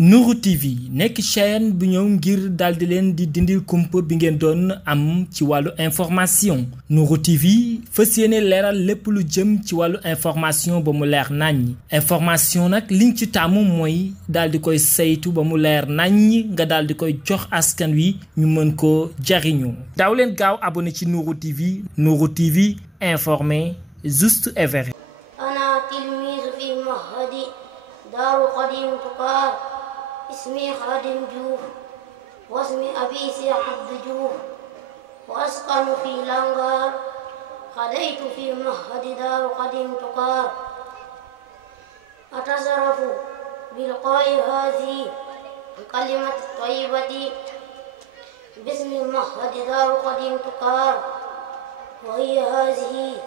Nourou TV nekk chaîne bu ñëw ngir daldi leen di dindil kumpa bi ngeen doon am ci wàllu information Nourou TV fas yéene leeral lépp lu jëm ci wàllu information ba mu leer naññ information nag liñ ci taamu mooy daldi koy saytu ba mu leer naññ nga daldi koy jox askan wi ñu mën ko jariñu daaw leen gaaw abonné ci Nourou TV Nourou TV informé juste et vrai. أنا تلميذ في معهد دار قديم تقار اسمي خادم جوف واسم أبي سي عبد جوف وأسكن في لانغار خديت في معهد دار قديم تقار أتصرف بلقاء هذه الكلمة الطيبة باسم معهد دار قديم تقار وهي هذه: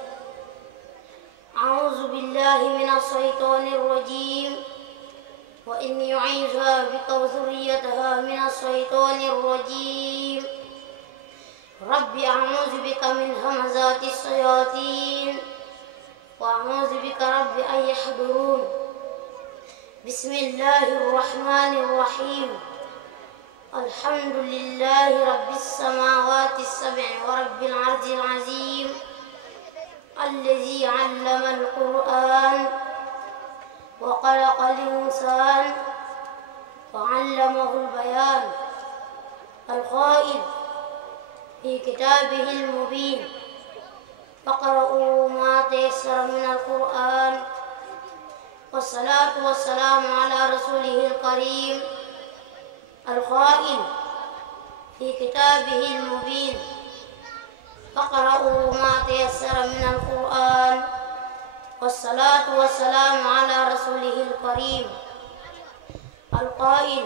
أعوذ بالله من الشيطان الرجيم وإني أعيذها بك وذريتها من الشيطان الرجيم رب أعوذ بك من همزات الشياطين وأعوذ بك رب أن يحضرون. بسم الله الرحمن الرحيم. الحمد لله رب السماوات السبع ورب العرش العظيم الذي علم القرآن وخلق الإنسان وعلمه البيان القائل في كتابه المبين: فاقرؤوا ما تيسر من القرآن. والصلاة والسلام على رسوله الكريم القائل في كتابه المبين: فاقرؤوا ما تيسر من القرآن. والصلاة والسلام على رسوله الكريم القائل: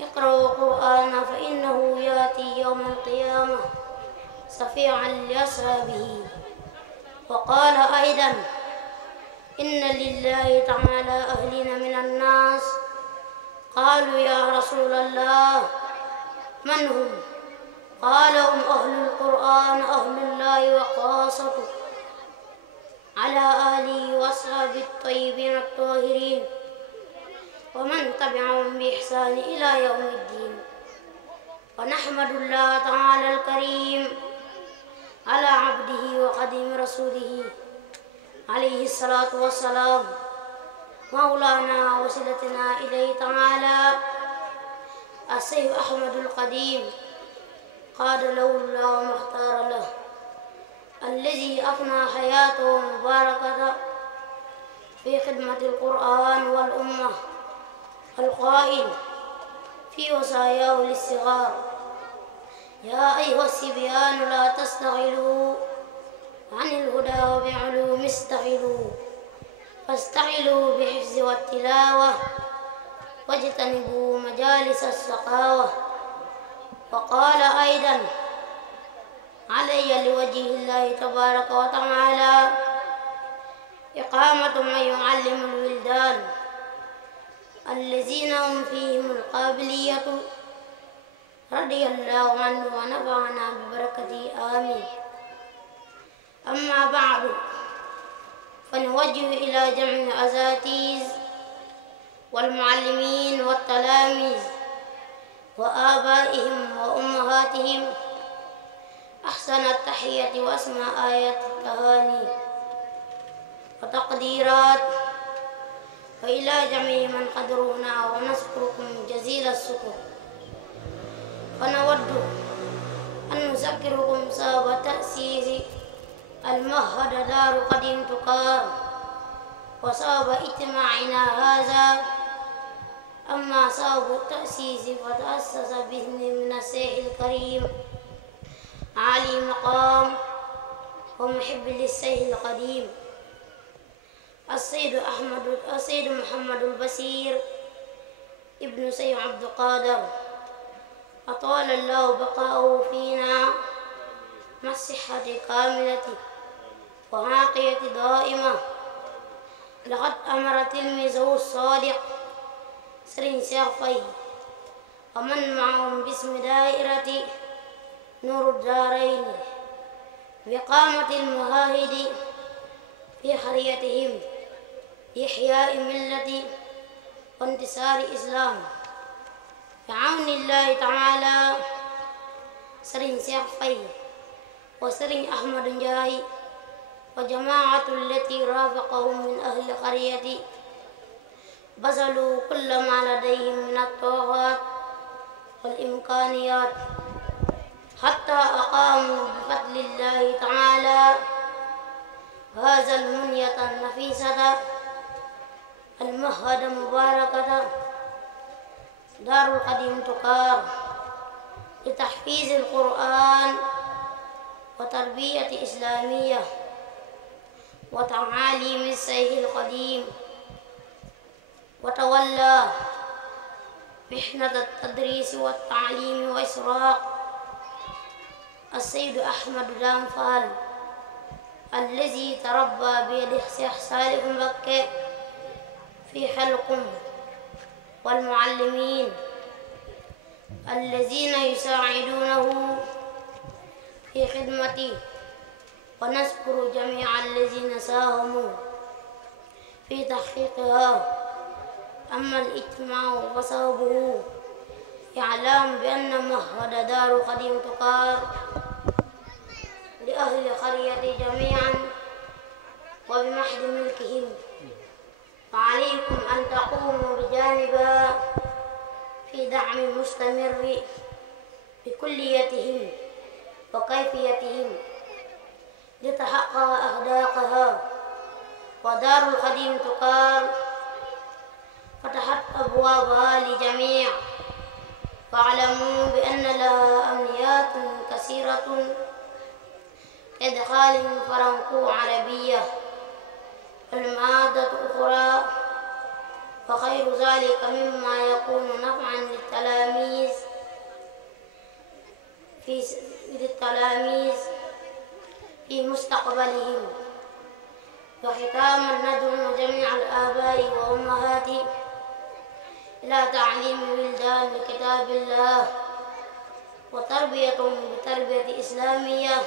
اقرأوا القرآن فإنه يأتي يوم القيامة شفيعا لأصحابه. وقال أيضا: إن لله تعالى أهلين من الناس. قالوا: يا رسول الله من هم؟ قال: هم أهل القرآن أهل الله وخاصته على آله وأصحابه الطيبين الطاهرين ومن تبعهم بإحسان إلى يوم الدين. ونحمد الله تعالى الكريم على عبده وقديم رسوله عليه الصلاة والسلام مولانا وصلتنا إليه تعالى السيد أحمد القديم قاد له الله مختار له الذي أفنى حياته مباركة في خدمة القرآن والأمة القائل في وصاياه للصغار: يا أيها الصبيان لا تستغلوا عن الهدى وبعلوم استغلوا فاستغلوا بحفظ والتلاوة واجتنبوا مجالس السقاوة. وقال أيضا: علي لوجه الله تبارك وتعالى إقامة من يعلم الولدان الذين هم فيهم القابلية رضي الله عنه ونفعنا ببركته آمين. أما بعد، فنوجه إلى جميع الأساتذة والمعلمين والتلاميذ وآبائهم وأمهاتهم أحسن التحية وأسمى آيات التهاني وتقديرات، وإلى جميع من قدرونا ونشكركم جزيل الشكر. فنود أن نذكركم سبب تأسيس المعهد دار قديم تقار وسبب اجتماعنا هذا. أما سبب التأسيس فتأسس بإذن من الشيخ الكريم عالي مقام ومحب للشيخ القديم السيد محمد البصير ابن سيد عبد القادر أطال الله بقاءه فينا مع الصحة الكاملة وعافية دائمة. لقد أمر تلميذه الصادق سرين شيخ ومن معهم باسم دائرة نور الدارين بإقامة المعاهد في قريتهم لإحياء ملة وانتصار الإسلام بعون الله تعالى. سرين شيخ فاي وسرين أحمد نجاي وجماعة التي رافقهم من أهل قريتي بذلوا كل ما لديهم من الطاقات والإمكانيات حتى أقاموا بفضل الله تعالى هذا المنية النفيسة المهد مباركة دار القديم تقار لتحفيظ القرآن وتربية إسلامية وتعاليم السيف القديم. وتولى محنة التدريس والتعليم وإسراق السيد أحمد دامفال الذي تربى بيد الشيخ صالح مكي في حلقم والمعلمين الذين يساعدونه في خدمتي. ونذكر جميع الذين ساهموا في تحقيقها. أما الاجتماع فسببه إعلام بأن مهد دار قديم تقار لأهل قرية جميعا وبمحض ملكهم، فعليكم أن تقوموا بجانبها في دعم مستمر بكليتهم وكيفيتهم لتحقق أهدافها. ودار القديم تقار فتحت أبوابها لجميع، فاعلموا بأن لها أمنيات كثيرة كإدخال فرنكو عربية والمادة أخرى، وخير ذلك مما يكون نفعا للتلاميذ في مستقبلهم. وختاما ندعو جميع الآباء والأمهات إلى تعليم ولدان لكتاب الله وتربيتهم بتربية إسلامية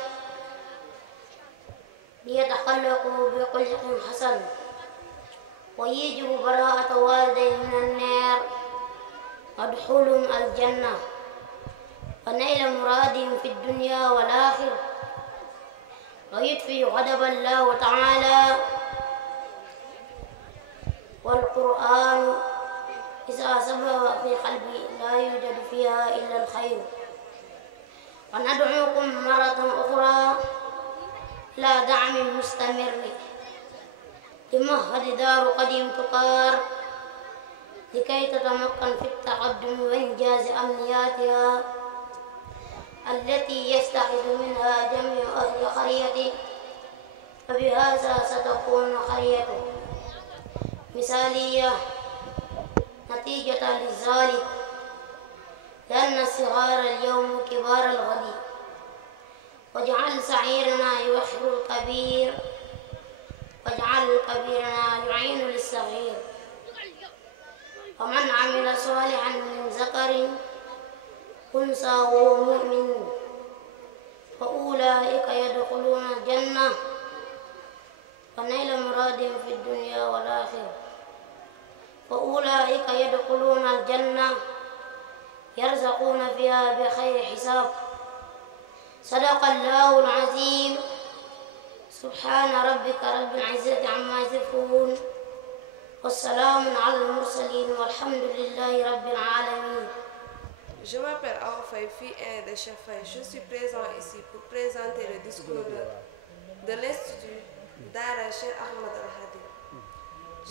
ليتخلقوا بخلق حسن ويجب براءة والدين من النار ودخولهم الجنة ونيل مرادهم في الدنيا والآخرة ويطفئ غضب الله تعالى. والقرآن إذا سبق في قلبي لا يوجد فيها إلا الخير. وندعوكم مرة أخرى إلى دعم مستمر لمهد دار قديم تقار لكي تتمكن في التقدم وإنجاز أمنياتها التي يستفيد منها جميع أهل قريتي. فبهذا ستكون قريته مثالية نتيجة لذلك، لأن الصغار اليوم كبار الغد. واجعل صغيرنا يوحر الكبير واجعل كبيرنا يعين للصغير. ومن عمل صالحا من ذكر أنثى وهو مؤمن فأولئك يدخلون الجنة ونيل مرادهم في الدنيا والآخرة. فأولئك يدخلون الجنة يرزقون فيها بخير حساب. صدق الله العظيم. سبحان ربك رب العزة عما يصفون والسلام على المرسلين والحمد لله رب العالمين. Je m'appelle Awa Faye, fille aînée de Cheikh Faye. Je suis présent ici pour présenter le discours de l'Institut Dara Cheikh Ahmad Al-Hadi.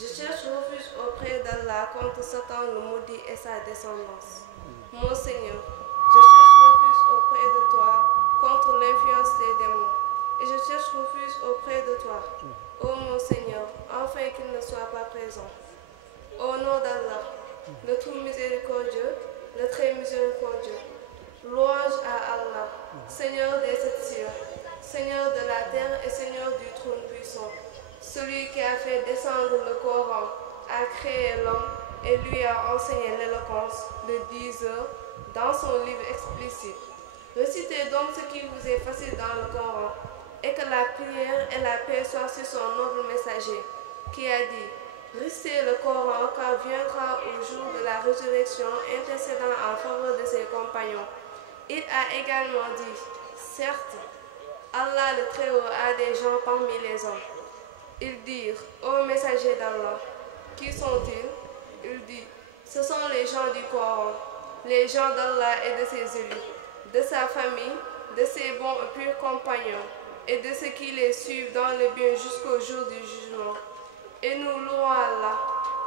Je cherche refuge auprès d'Allah contre Satan le maudit et sa descendance. Mon Seigneur, je cherche refuge auprès de toi contre l'influence des démons. Et je cherche refuge auprès de toi, ô mon Seigneur, afin qu'il ne soit pas présent. Au nom d'Allah, le tout miséricordieux, le très miséricordieux. Louange à Allah, Seigneur des sept cieux, Seigneur de la terre et Seigneur du trône puissant. Celui qui a fait descendre le Coran, a créé l'homme et lui a enseigné l'éloquence de 10 heures dans son livre explicite. Recitez donc ce qui vous est facile dans le Coran et que la prière et la paix soient sur son noble messager qui a dit: Réciter le Coran quand viendra au jour de la résurrection, intercédant en faveur de ses compagnons. Il a également dit, certes, Allah le Très-Haut a des gens parmi les hommes. Ils dirent, ô messager d'Allah, qui sont-ils? Il dit, ce sont les gens du Coran, les gens d'Allah et de ses élus, de sa famille, de ses bons et purs compagnons, et de ceux qui les suivent dans le bien jusqu'au jour du jugement. Et nous louons Allah,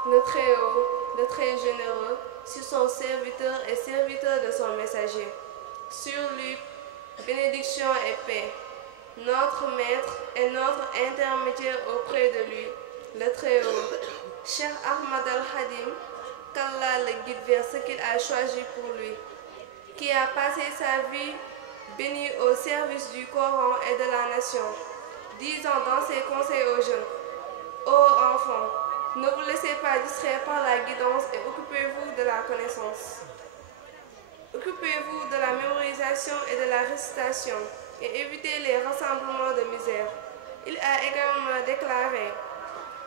le Très-Haut, le Très Généreux, sur son serviteur et serviteur de son messager. Sur lui, bénédiction et paix, notre maître et notre intermédiaire auprès de lui, le Très-Haut, Cheikh Ahmad al-Khadim, qu'Allah le guide vers ce qu'il a choisi pour lui, qui a passé sa vie bénie au service du Coran et de la nation, disant dans ses conseils aux jeunes, ô enfants, ne vous laissez pas distraire par la guidance et occupez-vous de la connaissance. Occupez-vous de la mémorisation et de la récitation et évitez les rassemblements de misère. Il a également déclaré,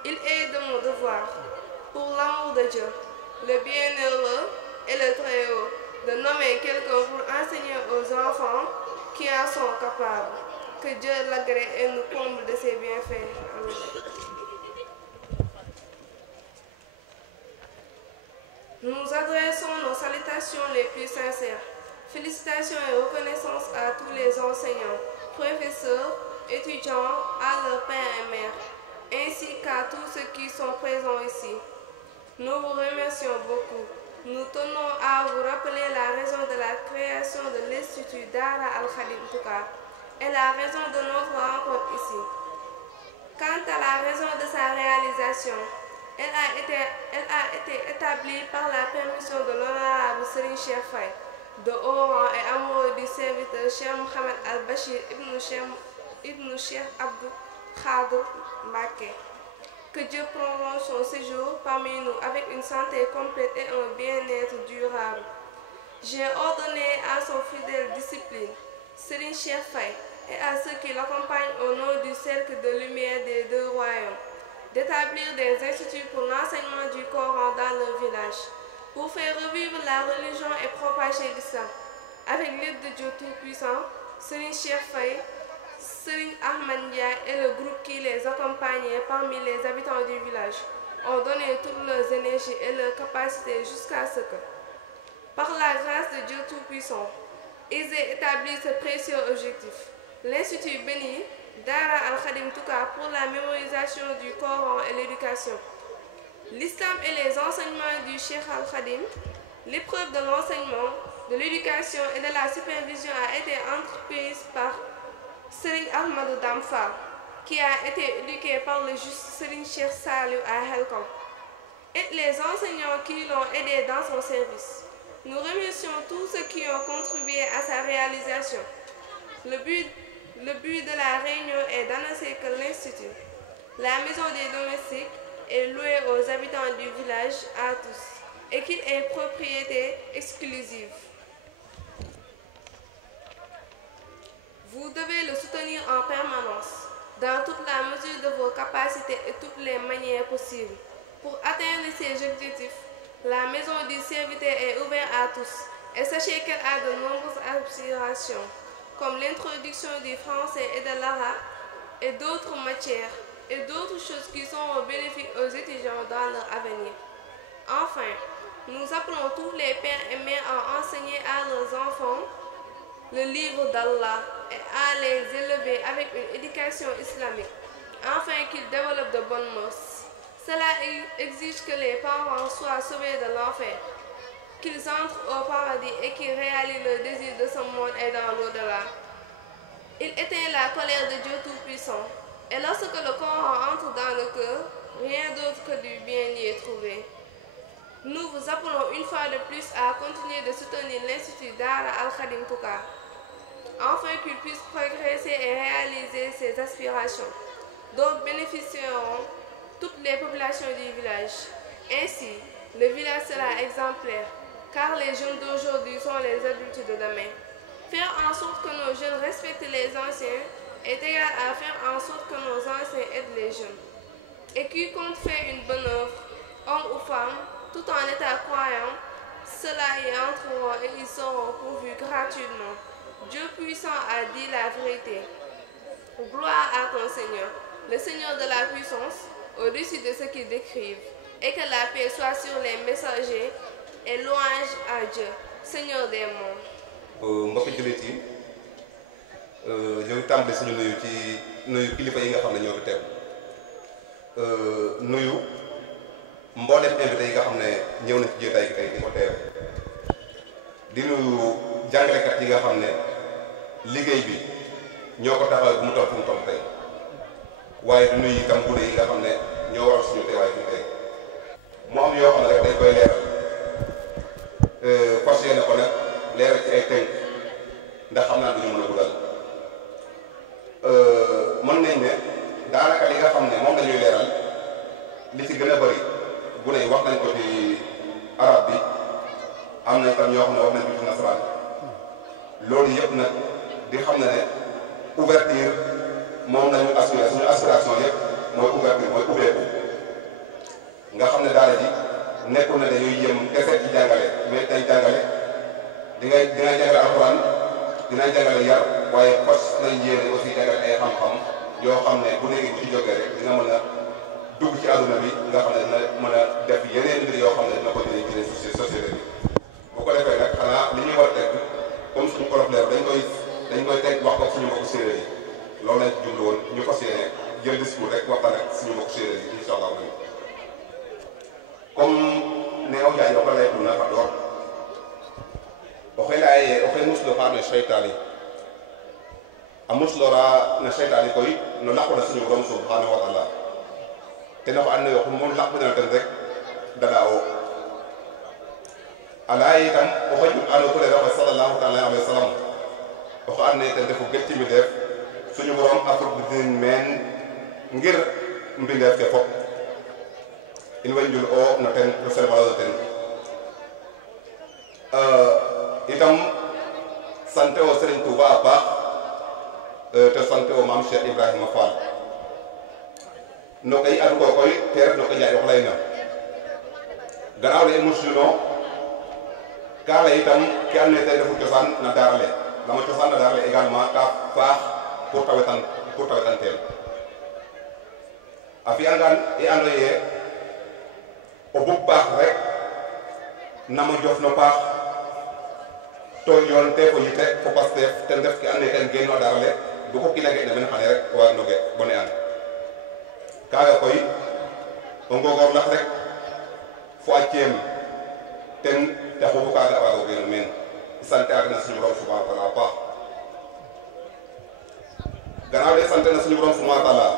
il est de mon devoir, pour l'amour de Dieu, le bienheureux et le Très-Haut, de nommer quelqu'un pour enseigner aux enfants qui en sont capables. Que Dieu l'agrée et nous comble de ses bienfaits. Amen. Nous adressons nos salutations les plus sincères. Félicitations et reconnaissance à tous les enseignants, professeurs, étudiants, à leurs pères et mères, ainsi qu'à tous ceux qui sont présents ici. Nous vous remercions beaucoup. Nous tenons à vous rappeler la raison de la création de l'Institut Dara Al-Khadim Toucar et la raison de notre rencontre ici. Quant à la raison de sa réalisation, elle a été établie par la permission de l'honorable Serigne Cheikh Faye, de haut rang et amoureux du serviteur Cheikh Mohamed Al-Bachir ibn Cheikh Abdou Khadr Mbacké. Que Dieu prolonge son séjour parmi nous avec une santé complète et un bien-être durable. J'ai ordonné à son fidèle disciple, Serigne Cheikh Faye, et à ceux qui l'accompagnent au nom du cercle de lumière des deux royaumes, d'établir des instituts pour l'enseignement du Coran dans leur village, pour faire revivre la religion et propager l'islam. Avec l'aide de Dieu Tout-Puissant, Serigne Cheikh Faye, Serigne Ahmad Ndiaye et le groupe qui les accompagnait parmi les habitants du village ont donné toutes leurs énergies et leurs capacités jusqu'à ce que, par la grâce de Dieu Tout-Puissant, ils aient établi ce précieux objectif. L'Institut béni Dara Al-Khadim Toucar pour la mémorisation du Coran et l'éducation. L'islam et les enseignements du Cheikh Al-Khadim, l'épreuve de l'enseignement, de l'éducation et de la supervision a été entreprise par Serigne Ahmadou Damfa, qui a été éduqué par le juste Serigne Cheikh Saliou à Helcom, et les enseignants qui l'ont aidé dans son service. Nous remercions tous ceux qui ont contribué à sa réalisation. Le but de la réunion est d'annoncer que l'Institut, la maison des domestiques, est loué aux habitants du village à tous et qu'il est propriété exclusive. Vous devez le soutenir en permanence, dans toute la mesure de vos capacités et toutes les manières possibles. Pour atteindre ces objectifs, la maison du serviteur est ouverte à tous et sachez qu'elle a de nombreuses aspirations, comme l'introduction du français et de l'arabe et d'autres matières et d'autres choses qui sont bénéfiques aux étudiants dans leur avenir. Enfin, nous appelons tous les pères et mères à enseigner à leurs enfants le livre d'Allah et à les élever avec une éducation islamique, afin qu'ils développent de bonnes mœurs. Cela exige que les parents soient sauvés de l'enfer, qu'ils entrent au paradis et qu'ils réalisent le désir de ce monde et dans l'au-delà. Il éteint la colère de Dieu Tout-Puissant, et lorsque le Coran entre dans le cœur, rien d'autre que du bien y est trouvé. Nous vous appelons une fois de plus à continuer de soutenir l'Institut Dara Al-Khadim Toucar, afin qu'il puisse progresser et réaliser ses aspirations, dont bénéficieront toutes les populations du village. Ainsi, le village sera exemplaire, car les jeunes d'aujourd'hui sont les adultes de demain. Faire en sorte que nos jeunes respectent les anciens est égal à faire en sorte que nos anciens aident les jeunes. Et quiconque fait une bonne œuvre, homme ou femme, tout en état croyant, ceux-là y entreront et ils seront pourvus gratuitement. Dieu puissant a dit la vérité. Gloire à ton Seigneur, le Seigneur de la puissance, au-dessus de ce qu'ils décrivent. Et que la paix soit sur les messagers et louange à Dieu, Seigneur des mondes. mbokki jullit yi ñoo ngi tàmbali suñu nuyu ci nuyu kilifa yi nga xam ne ñoo fi teew nuyu mboolem invité yi nga xam ne ñëw nañ ci jotaay gi tey di ko teew di nuyu jàngalekat yi nga xam ne liggéey bi ñoo ko taxawal bu mu toll fu mu toll tey waaye di nuyu itam gune yi nga xam ne ñoo waral suñu teewaay fi tey mu am yoo xam ne rek dañ koy leeral fas yéene ko nag leeral ci ay tënk ndax xam naa duñu mën a guddal mën nañ ne daanaka li nga xam ne moom lañuy leeral li ci gën a bëri gune yi wax nañ ko ci arab bi am na itam ñoo xam ne wax nañ ko ci nasaraan loolu yëpp nag di xam ne ne ouverture moom lañu assuré suñu aspiration yëpp mooy ouverture mooy ubbeeku nga xam ne daara ji nekkul ne dañuy yëm kese ci jàngale mais day jàngale dina jàngale alxuraan dina jàngale yar waaye fas nañ yéene aussi jàngale ay xam-xam yoo xam ne bu léegi bu ci jógee rek dina mën a dugg ci àdduna bi nga xam ne dina mën a def yeneen mbir yoo xam ne dina ko jëlee ci société bi bu ko defee nag xanaa li ñuy war a teg comme suñu olof leer dañ koy teg wax ko suñu mbokku séeréer yi loolu lañ ci jublu woon ñu fas yéene jël discours rek waxtaan ak suñu mbokku séeréer yi incha allah comme ne o jaajo ko lay tuna fador oxe laye oxe musloxa no seytaane a muslora no seytaane koy no laquna suñu borom subhanahu wa taala ten oxe andoona yee oxu moom laquna ten rek dada o a laya itam oxe ando ko leera oxe sallallahu taala alayhi wa sallam oxe andoona yee ten refu gën ci mbindeef suñu borom a fudnin meen ngir mbindeef ke fop in way njul o no ten to servalo ten itam sante o Serigne Touba a paax te sante o Mame Cheikh Ibrahima Fall no kay adu ko koy te ref no ke Njaay wax layna gannaaw le i musluno ka lay itam ke andoona yee ten refu cosaan na daara le lama cosaan na daara le également ka faax pour tawetan tel a fi'angaan i ando yee o bug baax rek nama jof no paax to yoon te fo yite fo Pastef ten ref ke andoona yee ten geenu a dara le bu ko kiin a ge'na mene xane rek o waag no ge bone an kaaga koy o ngogorlax rek fo a ceem ten taxu bo kaaga a waago geenu meen sante a na suñu borom subhanahu wa taala a paax gannaaw de sante na suñu borom subhanahu wa taala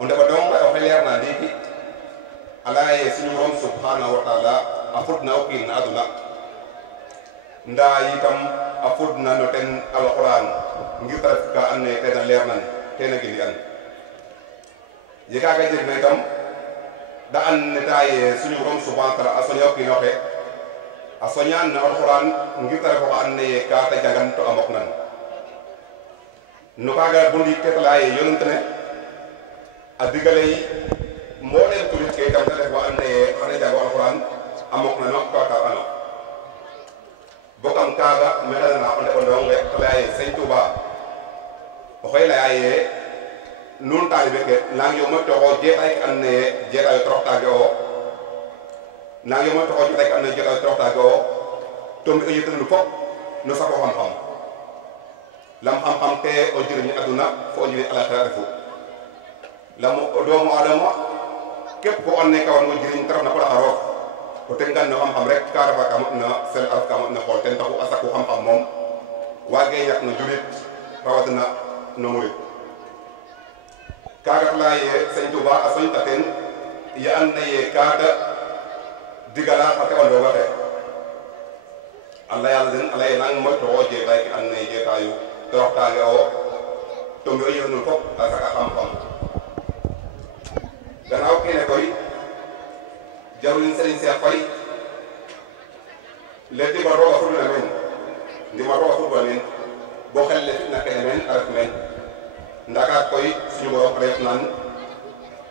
o ndeɓandoong oxe leer na ndiiki a laya ye suñu borom subhanahu wa taala a fudna o kiin na aduna ndaa yitam a fudna no ten alquran ngir ta ref ka andoona yee ten a leer nan ten a gindi an ye kaaga jeg na itam da andneta ye suñu borom subhanahu wa taala a soña o kiin oxe a soñaan no alquran ngir ta ref oxa andoona yee ka ta jangan to a mok nan no kaaga bo ndiik ke ta laya ye yonent ne a digale yi mbooleem tulit ke itam te ref wa andoona yee xana jaago alxuraan a mok na no kawtar ano bokam kaaga mexey na o ndeɓandoong we te laya ye Sëñ Touba oxey laya ye nuun taalibe ke nang yo moytoxo jeetaay ke andoona yee jeetaayo toroxtaage o nang yo moytoxo jeetaay ke andoona yee jeetaayo toroxtaage o to mbi o yitanu fop no sako xam-xam lam xam-xam te o njiriñ aduna fo o njiriñ alaxira refu lam o doomu adama képp ko andoona yee ka warno jiriñ te ref na koɗaxa roog o tengan no xam-xam rek ka refa ka moƴna sel a ref ka moƴna xool ten taxu a saku xam-xam moom waage ñak no julit rawatina no murit kaaga ta laya ye Sëñ Touba a soñta ten ye andoona yee kaata digala xa teɓandong axe a layala den a laye nang moytoxo jeetaay ke andoona yee jeetaayu toroxtaange o to mbi o yirnul fop a saka xam-xam gannaaw kene koy jawriñ Serigne Cheikh Faye le ndimal roog a fudna meen ndimal roog a fudna meen bo xel le fitna kene meen a ref meen ndakaat koy suñu borom a ref nan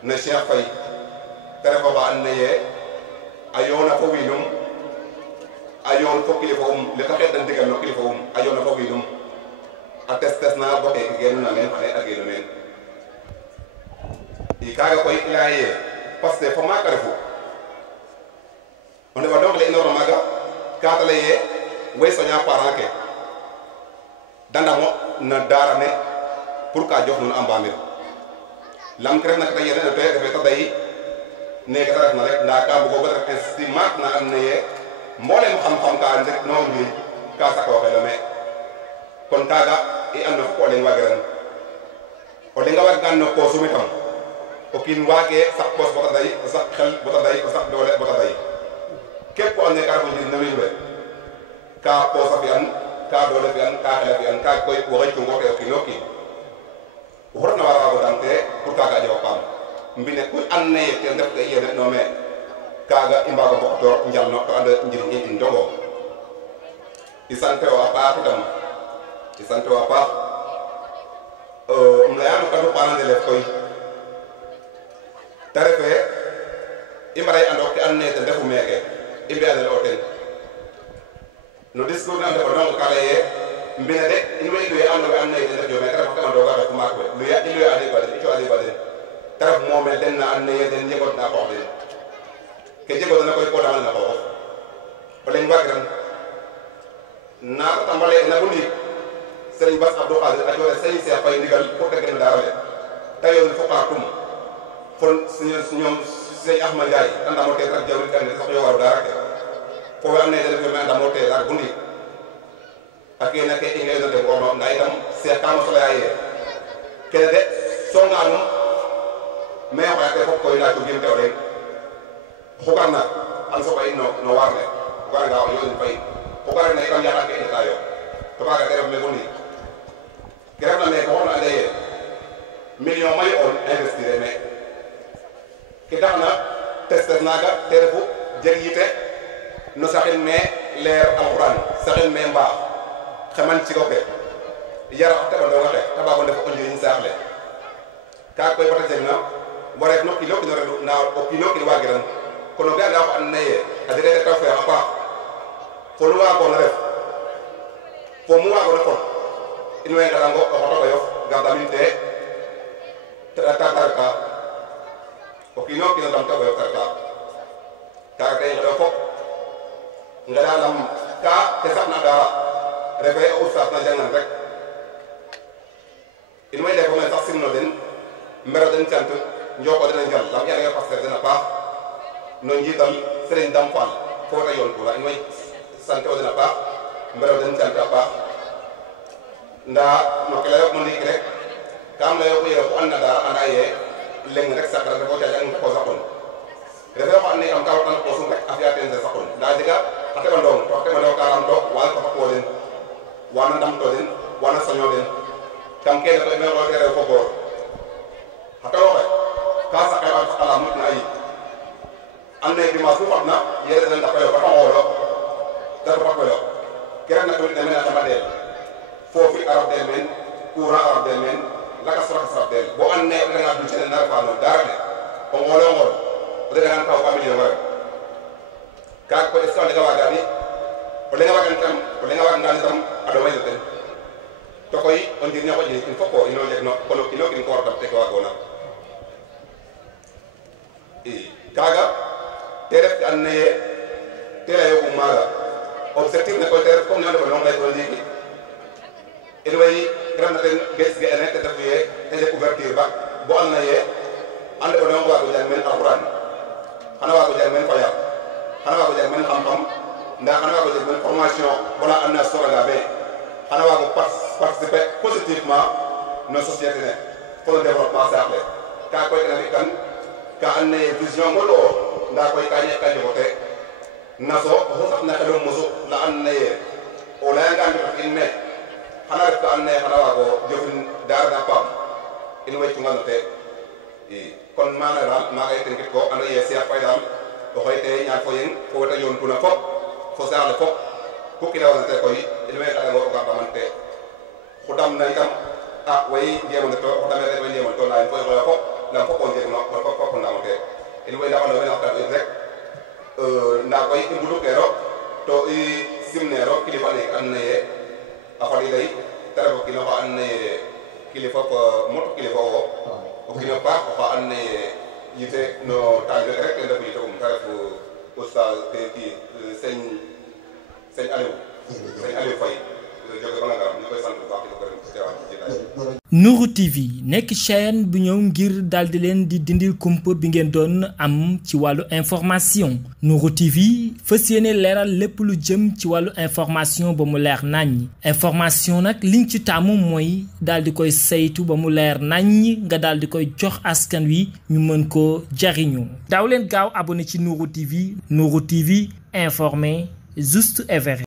na Cheikh Faye tere fo ba and ye ayona fo winum ayon fo kilifa le taxé dan digal no kilifa ayona fo winum attestes na boke genu na men xane agenu men i kaga koy ilaye parce que fo maka refu on va donc les énormes maga katale ye way soña parent ke dandamo na darane pour ka jox nun ambamir lam kref nak tay yene te refe ta day ne ka ref na rek nda ka bu go rek estimat na am ne mbolem xam-xam ka rek no ngi ka sa ko xelo me kon kaga i am na ko len wagaran o le nga wagan no ko sumitam o kin wage sax pos bota day sax xel bota day sax doole bota day kep ko ande ka ko jinn nawi we ka ko sa bian ka doole bian ka xel bian ka koy waxay ko ngote o kinoki horna wara ko dante pour kaga jaw pam mbine ko anne te ndef ke yene no me kaga imbago boktor njal no to ande njir ni ndogo isante wa pa tam isante wa pa mlayano kadu parande le koy tarefe imbaray ando ke anne te ndefu meke imbe ande hotel no discours na ko non kala ye mbine de inwe do ya ando anne te ndef yo me kala ko ando ga ko makwe lu ya ilu ya ade bade ito ade bade taraf momel den na anne ye den yegot na ko de ke jego na koy ko dal na ko o len wagran na tambale na bundi Serigne Bass Abdou Khadir ak yore Serigne Cheikh Faye ndigal pour que gën dara le tayoon fokatum fon ñoom Serigne Ahmad Ndiaye anda mo té ak jawri kan sax yo waru dara ke fo am ne def me anda mo té ak bundi ak yene ke ingé do ko no nday tam Cheikh Kamo Sala yaye ke de songanum me wa te fop koy la ko gem taw rek xukarna an so bay no warne ko nga yo ñu fay xukarna ne kam yaaka ke tayo to ba ga def me bundi grève na me ko na ande million may on investir me ki taxna testes naga te refu jeg yite no saxin me leer alquran saxin me mba xaman ci ko ke yara ta do waxe ta ba ko def ko ñu saxle ka koy bata jeg na waref no kilo ki no redu na o kilo ki wagiran kono ga nga ko anaye adere ta fa apa fo lu wa ko na ref fo mu wa ko na ko ino en karango o hoto ko yof gardaminte ta o kino dam ta ko yof ta kay do fop ngala lam ka te sax na dara refe oustad na jangan rek ino de ko men sax simno den mbero den cant njoko den ngal lam ya nga passer dina baax no njital Serigne Dam Fall fo ta yon ko la ino sante o dina baax mbero den cant baax nda no kala yo mo ndik rek kam la yo ko yero ko anna dara ana ye leng rek sakra ko ta jang ko sakon refe ko anne am taw tan ko sum rek afia ten sa sakon nda diga ate ko ndong to te mo karam to wal ko ko len wana ndam to den wana sanyo den kam kene to me ko tere ko bor hata wo ka sa ka ala mut na yi anne bi ma fu fatna yere den da ko yo ko wolo da ko ko yo kera na ko de mena sama del fofi arab del men courant arab del men laka sara del bo anne da nga dul ci na fa no dara de ko ngolo ngol da nga taw famille wara ka ko est nga waga ni o le nga waga tam o le nga waga ngal tam ado may ten to koy on dir ñako jini il faut ko ino leg no ko no kilo kin ko war tam te ko wagona kaga te def anne te la yo ko maga objectif ne ko te def comme ne ko non lay ko ligi il way grande ten ges ge ene te def ye te ouverture ba bo an na ye ande ko non wa ko jang men alquran xana wa ko jang men faya xana wa ko jang men xam-xam nda xana wa ko jang men formation wala anna sora ga be xana wa ko participer positivement no société ne pour le développement saxle ka koy kana kan ka anne vision ngolo nda koy ka ñe ka jote naso ho sax na xelum musu la anne o la nga ndu inne xana ref ka anne xana wa ko jofin dara na pam in way tunga note kon mana dal ma ngay tenkit ko anda ye Cheikh Faye dal o xoyte ñaan fo yeng fo wata yon tuna fop fo saxle fop ku ki lawna te koy in way ka ngo ka tamante xudam na itam way njemo to xudam re way njemo to la fo lam fopo je no ko ko na te il way la wala na ta rek nda koy imbulu kero to i simnero kilifa ne annaye afali day tarabo kilo ko annaye kilifa ko moto kilifa o kilo pa ko annaye yite no tande rek la ko yite tarafu oustaz ki sëñ Aliou Faye jóge ba nga garam ñu koy sant bu baax di ko gërëm ci teewaat ci jotaay. Nourou TV nekk chaîne bu ñëw ngir daldi leen di dindil kumpa bi ngeen doon am ci wàllu information. Nourou TV fas yéene leeral lépp lu jëm ci wàllu information ba mu leer naññ. information nag liñ ci taamu mooy daldi koy saytu ba mu leer naññ nga daldi koy jox askan wi ñu mën ko jariñu. daaw leen gaaw abonné ci Nourou TV. Nourou TV informé juste et vrai.